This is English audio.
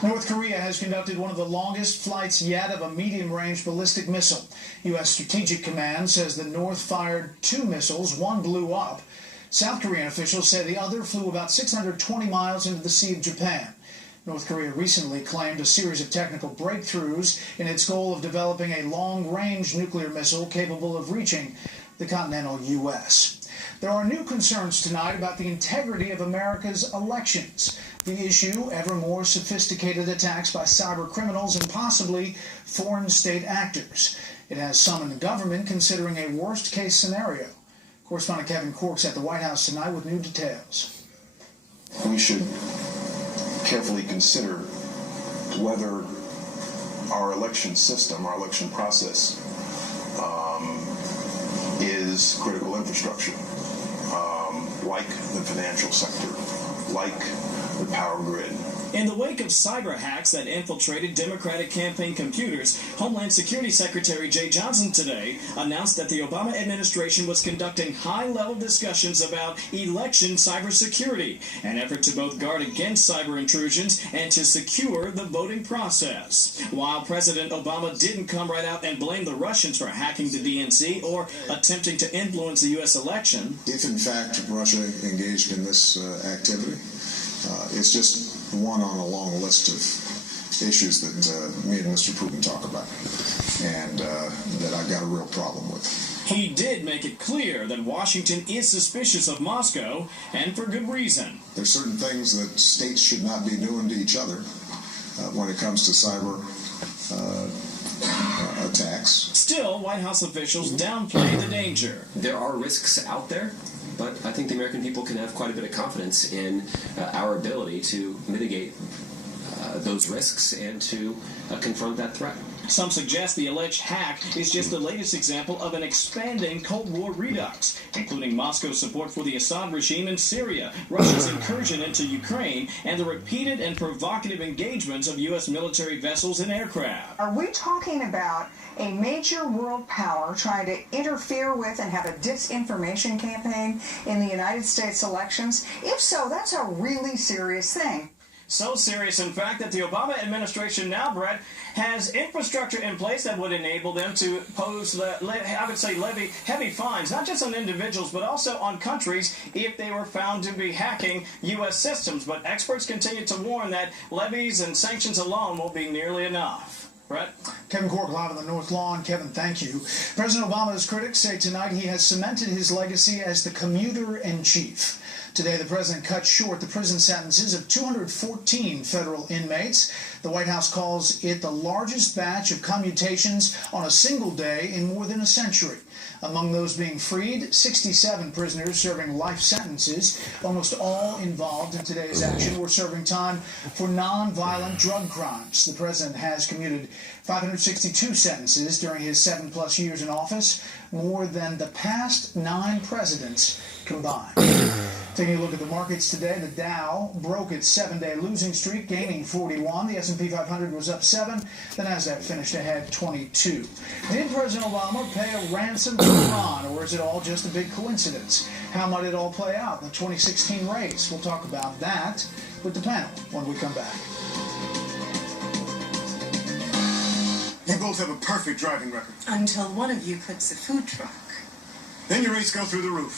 North Korea has conducted one of the longest flights yet of a medium-range ballistic missile. U.S. Strategic Command says the North fired 2 missiles, one blew up. South Korean officials say the other flew about 620 miles into the Sea of Japan. North Korea recently claimed a series of technical breakthroughs in its goal of developing a long-range nuclear missile capable of reaching the continental U.S. There are new concerns tonight about the integrity of America's elections. The issue, ever more sophisticated attacks by cyber criminals and possibly foreign state actors. It has some in the government considering a worst-case scenario. Correspondent Kevin Cork's at the White House tonight with new details. We should carefully consider whether our election system, our election process, is critical infrastructure, like the financial sector, like the power grid. In the wake of cyber hacks that infiltrated Democratic campaign computers, Homeland Security Secretary Jay Johnson today announced that the Obama administration was conducting high-level discussions about election cybersecurity, an effort to both guard against cyber intrusions and to secure the voting process. While President Obama didn't come right out and blame the Russians for hacking the DNC or attempting to influence the U.S. election. If, in fact, Russia engaged in this activity, it's just one on a long list of issues that me and Mr. Putin talk about, and that I've got a real problem with. He did make it clear that Washington is suspicious of Moscow, and for good reason. There's certain things that states should not be doing to each other when it comes to cyber attacks. Still, White House officials downplay the danger. There are risks out there, but I think the American people can have quite a bit of confidence in our ability to mitigate those risks and to confront that threat. Some suggest the alleged hack is just the latest example of an expanding Cold War redux, including Moscow's support for the Assad regime in Syria, Russia's incursion into Ukraine, and the repeated and provocative engagements of U.S. military vessels and aircraft. Are we talking about a major world power trying to interfere with and have a disinformation campaign in the United States elections? If so, that's a really serious thing. So serious, in fact, that the Obama administration now, Brett, has infrastructure in place that would enable them to levy heavy fines, not just on individuals, but also on countries if they were found to be hacking U.S. systems. But experts continue to warn that levies and sanctions alone won't be nearly enough. Brett? Kevin Cork live on the North Lawn. Kevin, thank you. President Obama's critics say tonight he has cemented his legacy as the commuter-in-chief. Today, the president cut short the prison sentences of 214 federal inmates. The White House calls it the largest batch of commutations on a single day in more than a century. Among those being freed, 67 prisoners serving life sentences. Almost all involved in today's action were serving time for non-violent drug crimes. The president has commuted 562 sentences during his 7+ years in office, more than the past 9 presidents combined. Taking a look at the markets today, the Dow broke its 7-day losing streak, gaining 41. The S&P 500 was up 7. The Nasdaq finished ahead 22. Did President Obama pay a ransom to Iran, or is it all just a big coincidence? How might it all play out in the 2016 race? We'll talk about that with the panel when we come back. You both have a perfect driving record. Until one of you puts a food truck. Then your rates go through the roof.